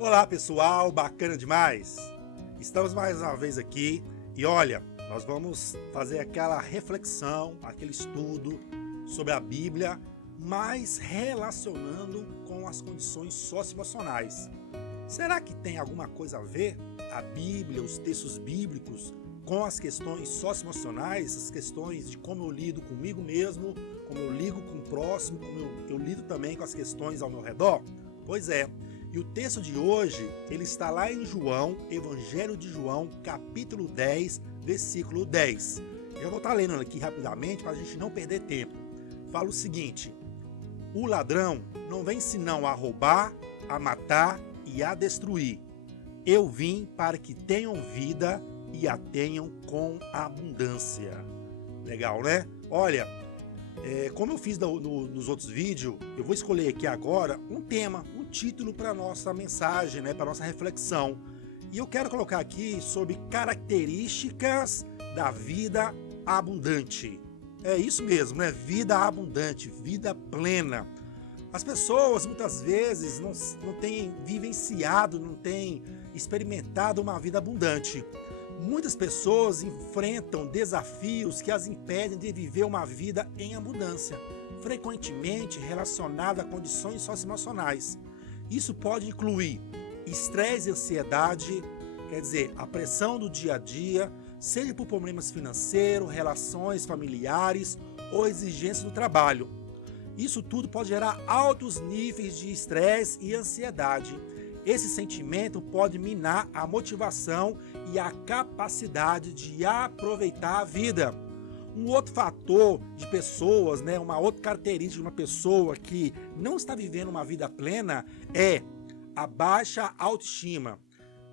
Olá pessoal, bacana demais! Estamos mais uma vez aqui e olha, nós vamos fazer aquela reflexão, aquele estudo sobre a Bíblia, mas relacionando com as condições socioemocionais. Será que tem alguma coisa a ver a Bíblia, os textos bíblicos, com as questões socioemocionais, as questões de como eu lido comigo mesmo, como eu lido com o próximo, como eu lido também com as questões ao meu redor? Pois é. E o texto de hoje, ele está lá em João, Evangelho de João, capítulo 10, versículo 10. Eu vou estar lendo aqui rapidamente para a gente não perder tempo. Fala o seguinte: o ladrão não vem senão a roubar, a matar e a destruir. Eu vim para que tenham vida e a tenham com abundância. Legal, né? Olha, como eu fiz nos outros vídeos, eu vou escolher aqui agora um tema, um título para a nossa mensagem, para a nossa reflexão. E eu quero colocar aqui sobre características da vida abundante. É isso mesmo, né? Vida abundante, vida plena. As pessoas muitas vezes não têm vivenciado, não têm experimentado uma vida abundante. Muitas pessoas enfrentam desafios que as impedem de viver uma vida em abundância, frequentemente relacionada a condições socioemocionais. Isso pode incluir estresse e ansiedade, quer dizer, a pressão do dia a dia, seja por problemas financeiros, relações familiares ou exigências do trabalho. Isso tudo pode gerar altos níveis de estresse e ansiedade. Esse sentimento pode minar a motivação e a capacidade de aproveitar a vida. Um outro fator de pessoas, uma outra característica de uma pessoa que não está vivendo uma vida plena é a baixa autoestima.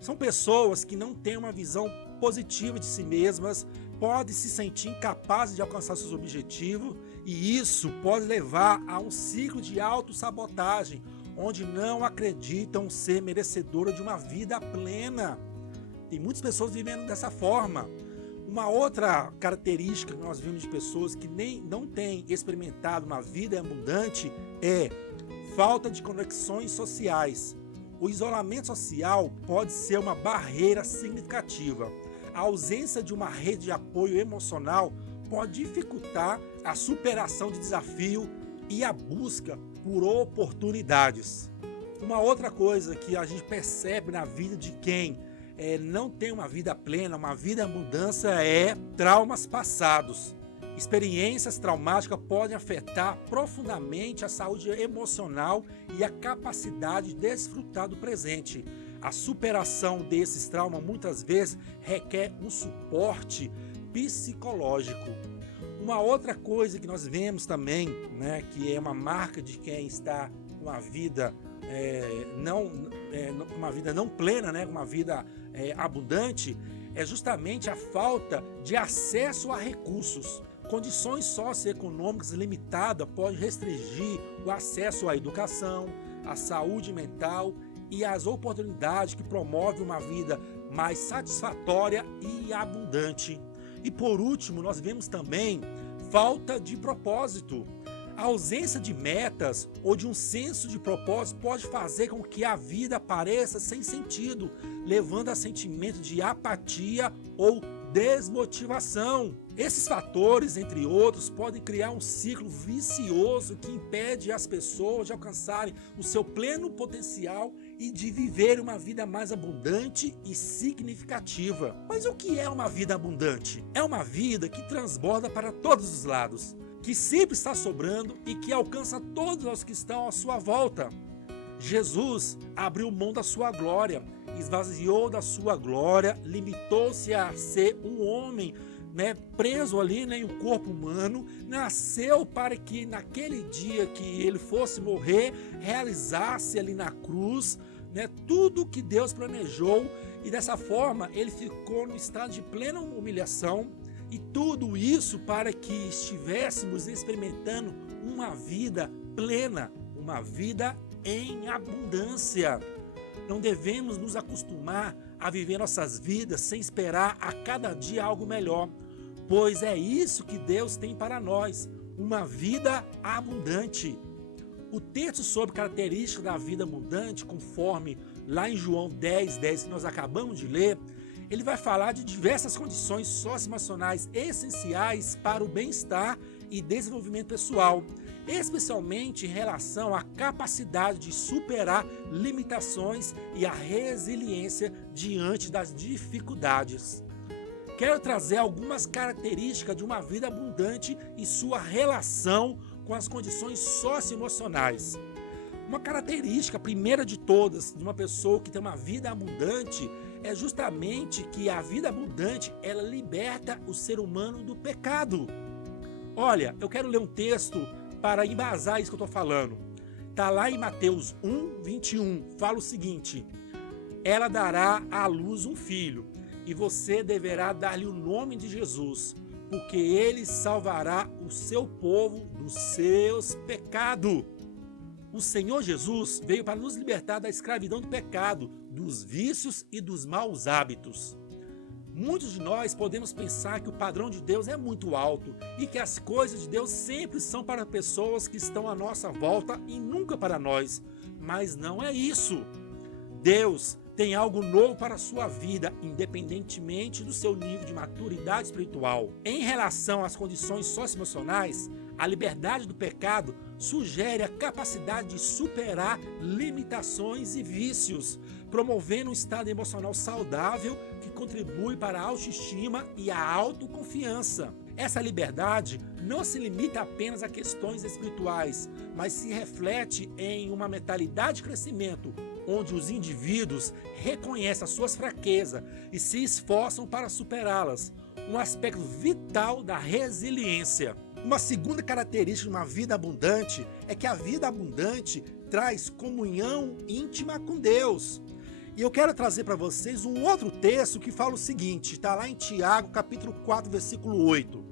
São pessoas que não têm uma visão positiva de si mesmas, podem se sentir incapazes de alcançar seus objetivos e isso pode levar a um ciclo de autossabotagem, onde não acreditam ser merecedora de uma vida plena. Tem muitas pessoas vivendo dessa forma. Uma outra característica que nós vemos de pessoas que não têm experimentado uma vida abundante é falta de conexões sociais. O isolamento social pode ser uma barreira significativa. A ausência de uma rede de apoio emocional pode dificultar a superação de desafio e a busca por oportunidades. Uma outra coisa que a gente percebe na vida de quem não tem uma vida plena, uma vida em abundância, é traumas passados. Experiências traumáticas podem afetar profundamente a saúde emocional e a capacidade de desfrutar do presente. A superação desses traumas muitas vezes requer um suporte psicológico. Uma outra coisa que nós vemos também, que é uma marca de quem está com uma vida uma vida não plena, uma vida abundante, é justamente a falta de acesso a recursos. Condições socioeconômicas limitadas podem restringir o acesso à educação, à saúde mental e às oportunidades que promovem uma vida mais satisfatória e abundante. E por último, nós vemos também falta de propósito. A ausência de metas ou de um senso de propósito pode fazer com que a vida pareça sem sentido, levando a sentimento de apatia ou desmotivação. Esses fatores, entre outros, podem criar um ciclo vicioso que impede as pessoas de alcançarem o seu pleno potencial e de viver uma vida mais abundante e significativa. Mas o que é uma vida abundante? É uma vida que transborda para todos os lados, que sempre está sobrando e que alcança todos os que estão à sua volta. Jesus abriu mão da sua glória, esvaziou da sua glória, limitou-se a ser um homem, preso ali em um corpo humano, nasceu para que naquele dia que ele fosse morrer, realizasse ali na cruz, tudo que Deus planejou, e dessa forma ele ficou no estado de plena humilhação, e tudo isso para que estivéssemos experimentando uma vida plena, uma vida em abundância. Não devemos nos acostumar a viver nossas vidas sem esperar a cada dia algo melhor, pois é isso que Deus tem para nós, uma vida abundante. O texto sobre características da vida abundante, conforme lá em João 10:10, que nós acabamos de ler, ele vai falar de diversas condições socioemocionais essenciais para o bem-estar e desenvolvimento pessoal, especialmente em relação à capacidade de superar limitações e a resiliência diante das dificuldades. Quero trazer algumas características de uma vida abundante e sua relação com as condições socioemocionais. Uma característica primeira de todas de uma pessoa que tem uma vida abundante é justamente que a vida abundante ela liberta o ser humano do pecado. Olha, eu quero ler um texto para embasar isso que eu estou falando. Está lá em Mateus 1:21, fala o seguinte: ela dará à luz um filho, e você deverá dar-lhe o nome de Jesus, porque ele salvará o seu povo dos seus pecados. O Senhor Jesus veio para nos libertar da escravidão do pecado, dos vícios e dos maus hábitos. Muitos de nós podemos pensar que o padrão de Deus é muito alto e que as coisas de Deus sempre são para pessoas que estão à nossa volta e nunca para nós. Mas não é isso. Deus tem algo novo para a sua vida, independentemente do seu nível de maturidade espiritual. Em relação às condições socioemocionais, a liberdade do pecado sugere a capacidade de superar limitações e vícios, promovendo um estado emocional saudável que contribui para a autoestima e a autoconfiança. Essa liberdade não se limita apenas a questões espirituais, mas se reflete em uma mentalidade de crescimento, onde os indivíduos reconhecem as suas fraquezas e se esforçam para superá-las, um aspecto vital da resiliência. Uma segunda característica de uma vida abundante é que a vida abundante traz comunhão íntima com Deus. E eu quero trazer para vocês um outro texto que fala o seguinte, está lá em Tiago, capítulo 4, versículo 8.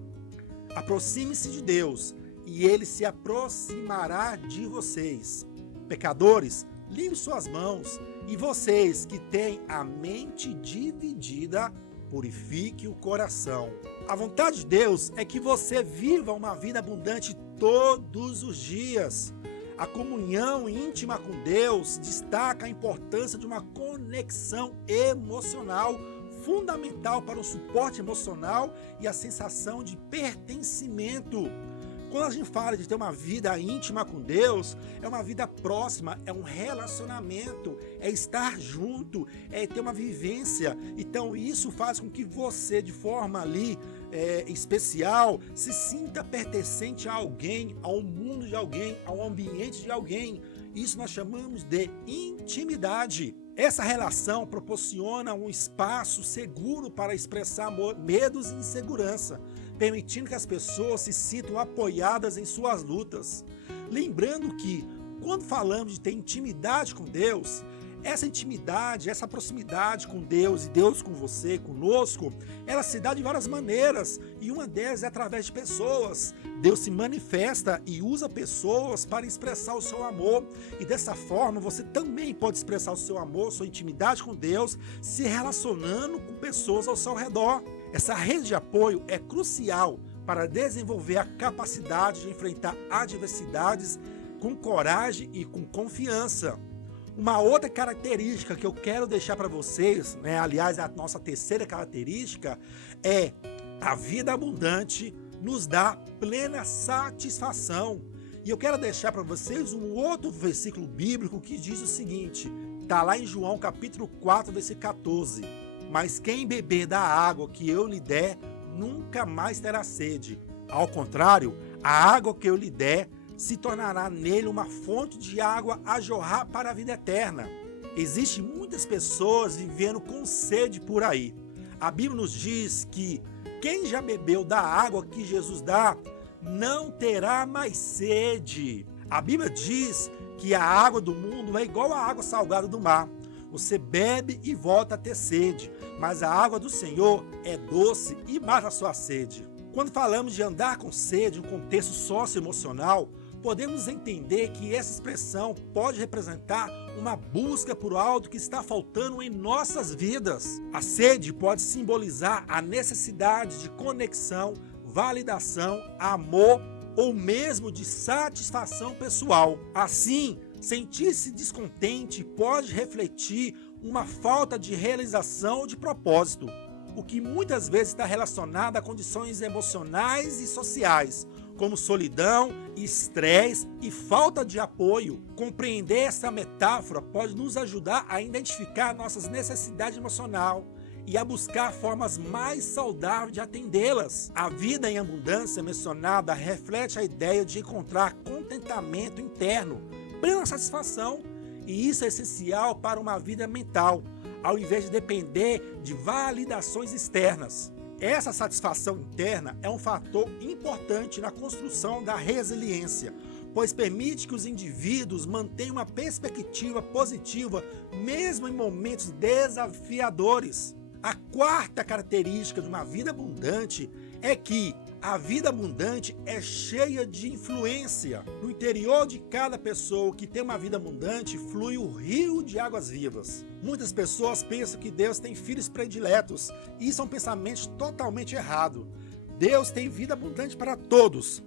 Aproxime-se de Deus, e ele se aproximará de vocês. Pecadores, limpe suas mãos, e vocês que têm a mente dividida, purifique o coração. A vontade de Deus é que você viva uma vida abundante todos os dias. A comunhão íntima com Deus destaca a importância de uma conexão emocional fundamental para o suporte emocional e a sensação de pertencimento. Quando a gente fala de ter uma vida íntima com Deus, é uma vida próxima, é um relacionamento, é estar junto, é ter uma vivência. Então isso faz com que você, de forma ali especial, se sinta pertencente a alguém, ao mundo de alguém, ao ambiente de alguém. Isso nós chamamos de intimidade. Essa relação proporciona um espaço seguro para expressar medos e insegurança, permitindo que as pessoas se sintam apoiadas em suas lutas. Lembrando que, quando falamos de ter intimidade com Deus, essa intimidade, essa proximidade com Deus e Deus com você, conosco, ela se dá de várias maneiras e uma delas é através de pessoas. Deus se manifesta e usa pessoas para expressar o seu amor e dessa forma você também pode expressar o seu amor, sua intimidade com Deus, se relacionando com pessoas ao seu redor. Essa rede de apoio é crucial para desenvolver a capacidade de enfrentar adversidades com coragem e com confiança. Uma outra característica que eu quero deixar para vocês, aliás, a nossa terceira característica, é a vida abundante nos dá plena satisfação. E eu quero deixar para vocês um outro versículo bíblico que diz o seguinte, está lá em João capítulo 4, versículo 14. Mas quem beber da água que eu lhe der, nunca mais terá sede. Ao contrário, a água que eu lhe der se tornará nele uma fonte de água a jorrar para a vida eterna. Existem muitas pessoas vivendo com sede por aí. A Bíblia nos diz que quem já bebeu da água que Jesus dá, não terá mais sede. A Bíblia diz que a água do mundo é igual à água salgada do mar. Você bebe e volta a ter sede, mas a água do Senhor é doce e mata a sua sede. Quando falamos de andar com sede em um contexto socioemocional, podemos entender que essa expressão pode representar uma busca por algo que está faltando em nossas vidas. A sede pode simbolizar a necessidade de conexão, validação, amor ou mesmo de satisfação pessoal. Assim, Sentir-se descontente pode refletir uma falta de realização ou de propósito, o que muitas vezes está relacionado a condições emocionais e sociais, como solidão, estresse e falta de apoio. Compreender essa metáfora pode nos ajudar a identificar nossas necessidades emocionais e a buscar formas mais saudáveis de atendê-las. A vida em abundância mencionada reflete a ideia de encontrar contentamento interno, plena satisfação, e isso é essencial para uma vida mental, ao invés de depender de validações externas. Essa satisfação interna é um fator importante na construção da resiliência, pois permite que os indivíduos mantenham uma perspectiva positiva mesmo em momentos desafiadores. A quarta característica de uma vida abundante é que a vida abundante é cheia de influência. No interior de cada pessoa que tem uma vida abundante flui o rio de águas vivas. Muitas pessoas pensam que Deus tem filhos prediletos, e isso é um pensamento totalmente errado. Deus tem vida abundante para todos.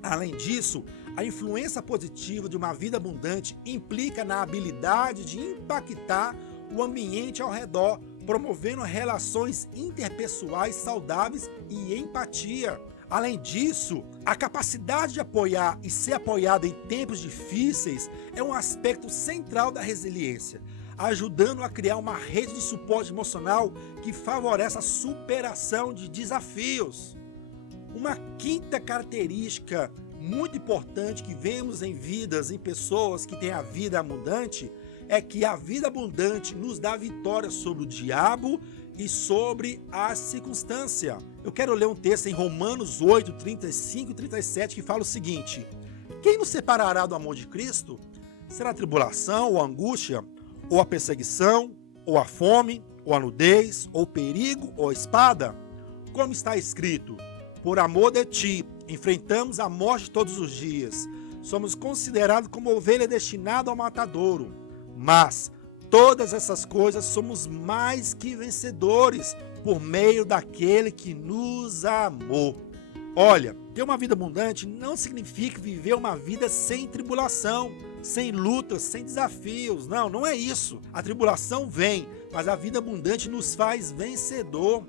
Além disso, a influência positiva de uma vida abundante implica na habilidade de impactar o ambiente ao redor, promovendo relações interpessoais saudáveis e empatia. Além disso, a capacidade de apoiar e ser apoiado em tempos difíceis é um aspecto central da resiliência, ajudando a criar uma rede de suporte emocional que favorece a superação de desafios. Uma quinta característica muito importante que vemos em pessoas que têm a vida abundante é que a vida abundante nos dá vitória sobre o diabo e sobre a circunstância. Eu quero ler um texto em Romanos 8, 35 e 37 que fala o seguinte: quem nos separará do amor de Cristo? Será a tribulação, ou a angústia, ou a perseguição, ou a fome, ou a nudez, ou o perigo, ou a espada? Como está escrito: por amor de ti, enfrentamos a morte todos os dias. Somos considerados como ovelha destinada ao matadouro. Mas todas essas coisas somos mais que vencedores por meio daquele que nos amou. Olha, ter uma vida abundante não significa viver uma vida sem tribulação, sem lutas, sem desafios. Não é isso. A tribulação vem, mas a vida abundante nos faz vencedor.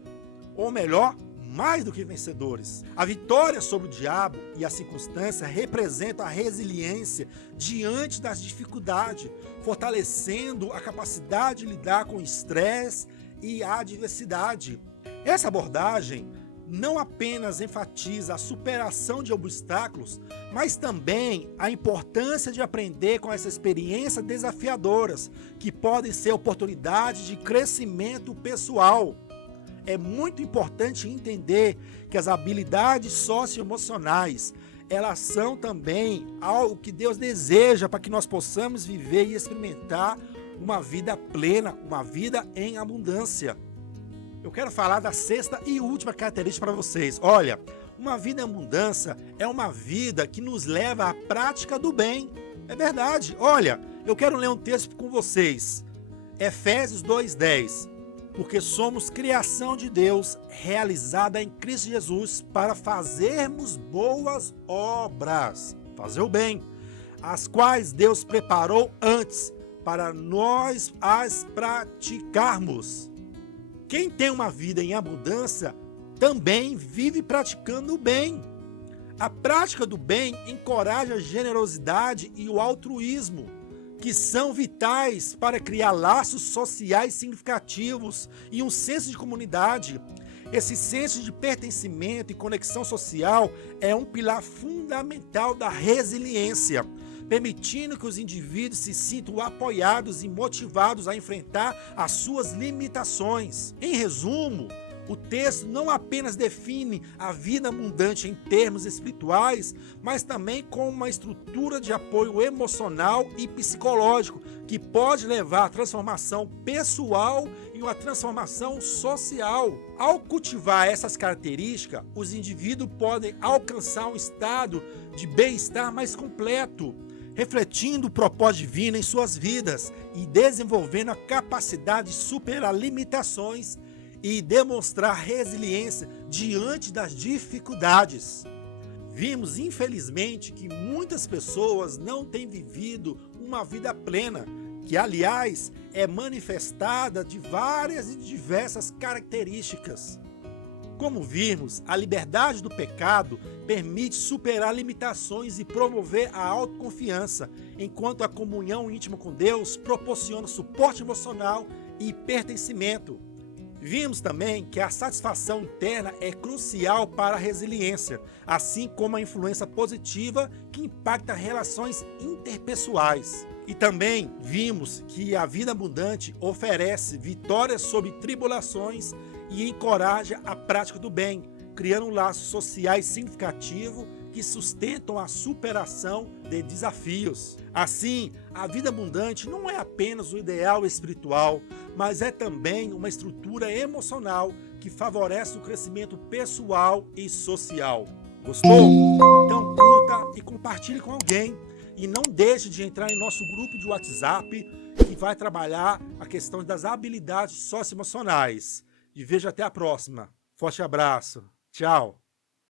Ou melhor, mais do que vencedores. A vitória sobre o diabo e a circunstância representam a resiliência diante das dificuldades, fortalecendo a capacidade de lidar com o estresse e a adversidade. Essa abordagem não apenas enfatiza a superação de obstáculos, mas também a importância de aprender com essas experiências desafiadoras, que podem ser oportunidades de crescimento pessoal. É muito importante entender que as habilidades socioemocionais, elas são também algo que Deus deseja para que nós possamos viver e experimentar uma vida plena, uma vida em abundância. Eu quero falar da sexta e última característica para vocês. Olha, uma vida em abundância é uma vida que nos leva à prática do bem. É verdade. Olha, eu quero ler um texto com vocês. Efésios 2:10. Porque somos criação de Deus, realizada em Cristo Jesus, para fazermos boas obras, fazer o bem, as quais Deus preparou antes, para nós as praticarmos. Quem tem uma vida em abundância, também vive praticando o bem. A prática do bem encoraja a generosidade e o altruísmo, que são vitais para criar laços sociais significativos e um senso de comunidade. Esse senso de pertencimento e conexão social é um pilar fundamental da resiliência, permitindo que os indivíduos se sintam apoiados e motivados a enfrentar as suas limitações. Em resumo, o texto não apenas define a vida abundante em termos espirituais, mas também como uma estrutura de apoio emocional e psicológico que pode levar à transformação pessoal e uma transformação social. Ao cultivar essas características, os indivíduos podem alcançar um estado de bem-estar mais completo, refletindo o propósito divino em suas vidas e desenvolvendo a capacidade de superar limitações e demonstrar resiliência diante das dificuldades. Vimos, infelizmente, que muitas pessoas não têm vivido uma vida plena, que, aliás, é manifestada de várias e diversas características. Como vimos, a liberdade do pecado permite superar limitações e promover a autoconfiança, enquanto a comunhão íntima com Deus proporciona suporte emocional e pertencimento. Vimos também que a satisfação interna é crucial para a resiliência, assim como a influência positiva que impacta relações interpessoais. E também vimos que a vida abundante oferece vitórias sobre tribulações e encoraja a prática do bem, criando laços sociais significativos que sustentam a superação de desafios. Assim, a vida abundante não é apenas o ideal espiritual, mas é também uma estrutura emocional que favorece o crescimento pessoal e social. Gostou? Então curta e compartilhe com alguém. E não deixe de entrar em nosso grupo de WhatsApp, que vai trabalhar a questão das habilidades socioemocionais. E veja até a próxima. Forte abraço. Tchau.